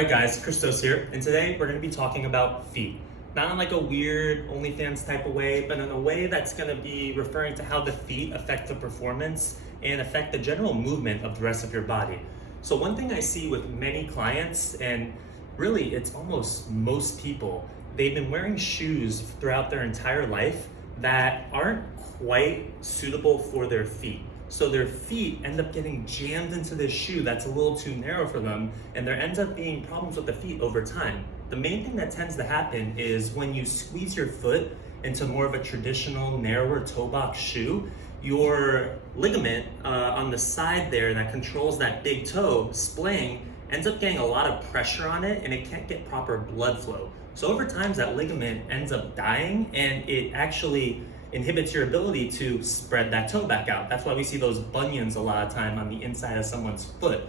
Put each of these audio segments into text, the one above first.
Alright guys, Christos here, and today we're going to be talking about feet. Not in like a weird OnlyFans type of way, but in a way that's going to be referring to how the feet affect the performance and affect the general movement of the rest of your body. So one thing I see with many clients, and really it's almost most people, they've been wearing shoes throughout their entire life that aren't quite suitable for their feet. So their feet end up getting jammed into this shoe that's a little too narrow for them, and there ends up being problems with the feet over time. The main thing that tends to happen is when you squeeze your foot into more of a traditional, narrower toe box shoe, your ligament on the side there that controls that big toe splaying ends up getting a lot of pressure on it, and it can't get proper blood flow. So over time, that ligament ends up dying, and it actually inhibits your ability to spread that toe back out. That's why we see those bunions a lot of time on the inside of someone's foot.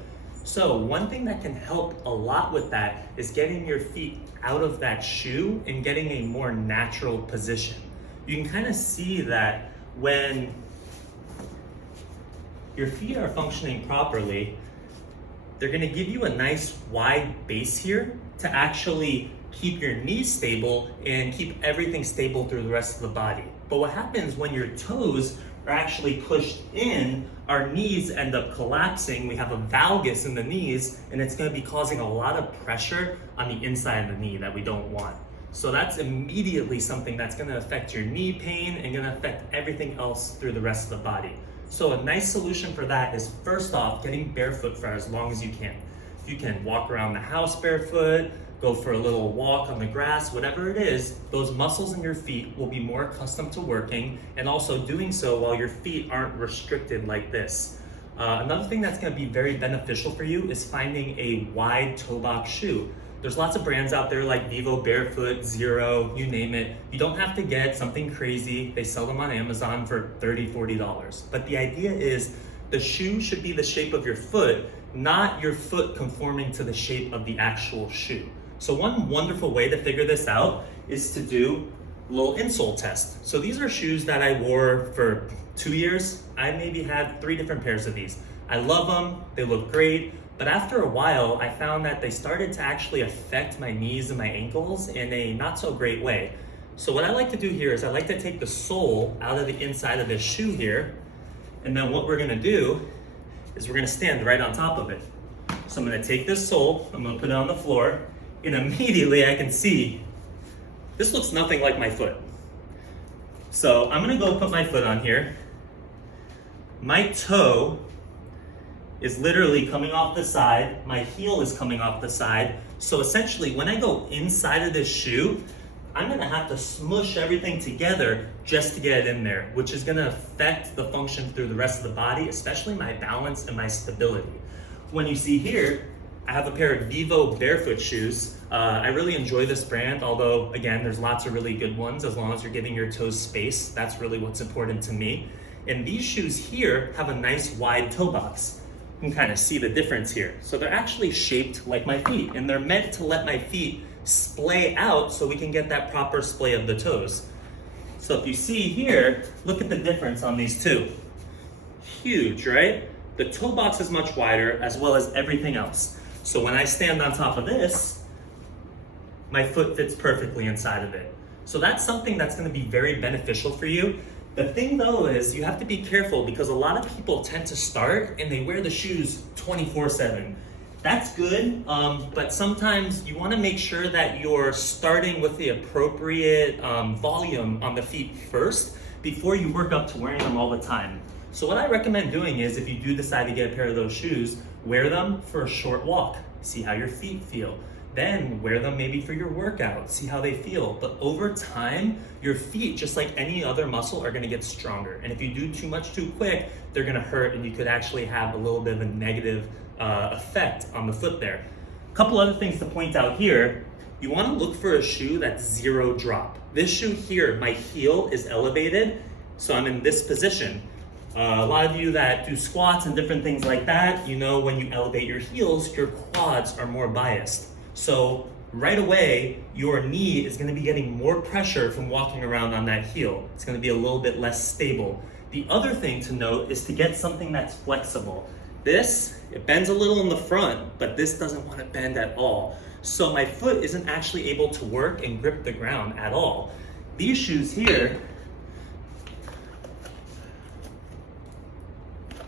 So one thing that can help a lot with that is getting your feet out of that shoe and getting a more natural position. You can kind of see that when your feet are functioning properly, they're going to give you a nice wide base here to actually keep your knees stable and keep everything stable through the rest of the body. But what happens when your toes are actually pushed in, our knees end up collapsing. We have a valgus in the knees, and it's going to be causing a lot of pressure on the inside of the knee that we don't want. So that's immediately something that's going to affect your knee pain and going to affect everything else through the rest of the body. So a nice solution for that is, first off, getting barefoot for as long as you can. If you can walk around the house barefoot, go for a little walk on the grass, whatever it is, those muscles in your feet will be more accustomed to working, and also doing so while your feet aren't restricted like this. Another thing that's going to be very beneficial for you is finding a wide toe box shoe. There's lots of brands out there like Vivo, Barefoot, Zero, you name it. You don't have to get something crazy. They sell them on Amazon for $30, $40. But the idea is the shoe should be the shape of your foot, not your foot conforming to the shape of the actual shoe. So one wonderful way to figure this out is to do a little insole test. So these are shoes that I wore for 2 years. I maybe had 3 different pairs of these. I love them, they look great, but after a while, I found that they started to actually affect my knees and my ankles in a not so great way. So what I like to do here is I like to take the sole out of the inside of this shoe here, and then what we're gonna do is we're gonna stand right on top of it. So I'm gonna take this sole, I'm gonna put it on the floor, and immediately I can see this looks nothing like my foot. So I'm gonna go put my foot on here. My toe is literally coming off the side, my heel is coming off the side. So essentially when I go inside of this shoe, I'm gonna have to smush everything together just to get it in there, which is gonna affect the function through the rest of the body, especially my balance and my stability. When you see here, I have a pair of Vivo Barefoot shoes. I really enjoy this brand, although again, there's lots of really good ones as long as you're giving your toes space. That's really what's important to me. And these shoes here have a nice wide toe box. You can kind of see the difference here. So they're actually shaped like my feet, and they're meant to let my feet splay out so we can get that proper splay of the toes. So if you see here, look at the difference on these two. Huge, right? The toe box is much wider as well as everything else. So when I stand on top of this, my foot fits perfectly inside of it. So that's something that's going to be very beneficial for you. The thing though is you have to be careful because a lot of people tend to start and they wear the shoes 24/7. That's good, but sometimes you want to make sure that you're starting with the appropriate volume on the feet first before you work up to wearing them all the time. So what I recommend doing is, if you do decide to get a pair of those shoes, wear them for a short walk, see how your feet feel. Then wear them maybe for your workout, see how they feel. But over time, your feet, just like any other muscle, are gonna get stronger. And if you do too much too quick, they're gonna hurt, and you could actually have a little bit of a negative effect on the foot there. A couple other things to point out here. You wanna look for a shoe that's 0 drop. This shoe here, my heel is elevated, so I'm in this position. A lot of you that do squats and different things like that, you know when you elevate your heels, your quads are more biased. So right away, your knee is gonna be getting more pressure from walking around on that heel. It's gonna be a little bit less stable. The other thing to note is to get something that's flexible. This, it bends a little in the front, but this doesn't want to bend at all. So my foot isn't actually able to work and grip the ground at all. These shoes here,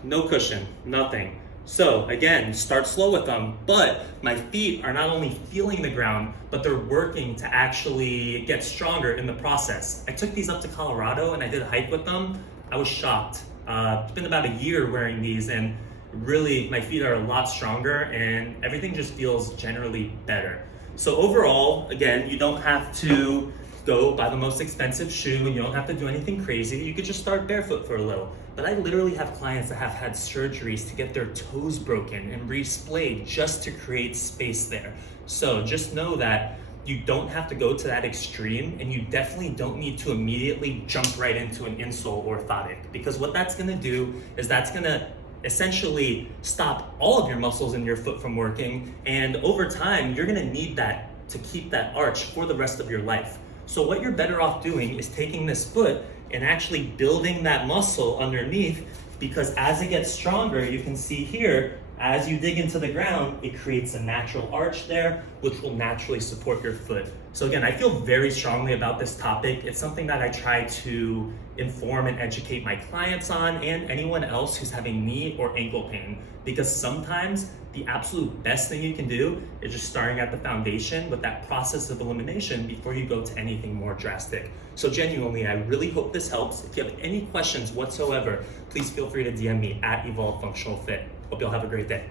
no cushion, nothing. So again, start slow with them, but my feet are not only feeling the ground, but they're working to actually get stronger in the process. I took these up to Colorado and I did a hike with them. I was shocked. It's been about a year wearing these, and really my feet are a lot stronger and everything just feels generally better. So overall, again, you don't have to go buy the most expensive shoe and you don't have to do anything crazy. You could just start barefoot for a little. But I literally have clients that have had surgeries to get their toes broken and re-splayed just to create space there. So just know that you don't have to go to that extreme, and you definitely don't need to immediately jump right into an insole orthotic, because what that's gonna do is that's gonna essentially stop all of your muscles in your foot from working, and over time you're gonna need that to keep that arch for the rest of your life. So what you're better off doing is taking this foot and actually building that muscle underneath, because as it gets stronger, you can see here, as you dig into the ground, it creates a natural arch there, which will naturally support your foot. So again, I feel very strongly about this topic. It's something that I try to inform and educate my clients on, and anyone else who's having knee or ankle pain, because sometimes the absolute best thing you can do is just starting at the foundation with that process of elimination before you go to anything more drastic. So genuinely, I really hope this helps. If you have any questions whatsoever, please feel free to DM me at Evolve Functional Fit. Hope you'll have a great day.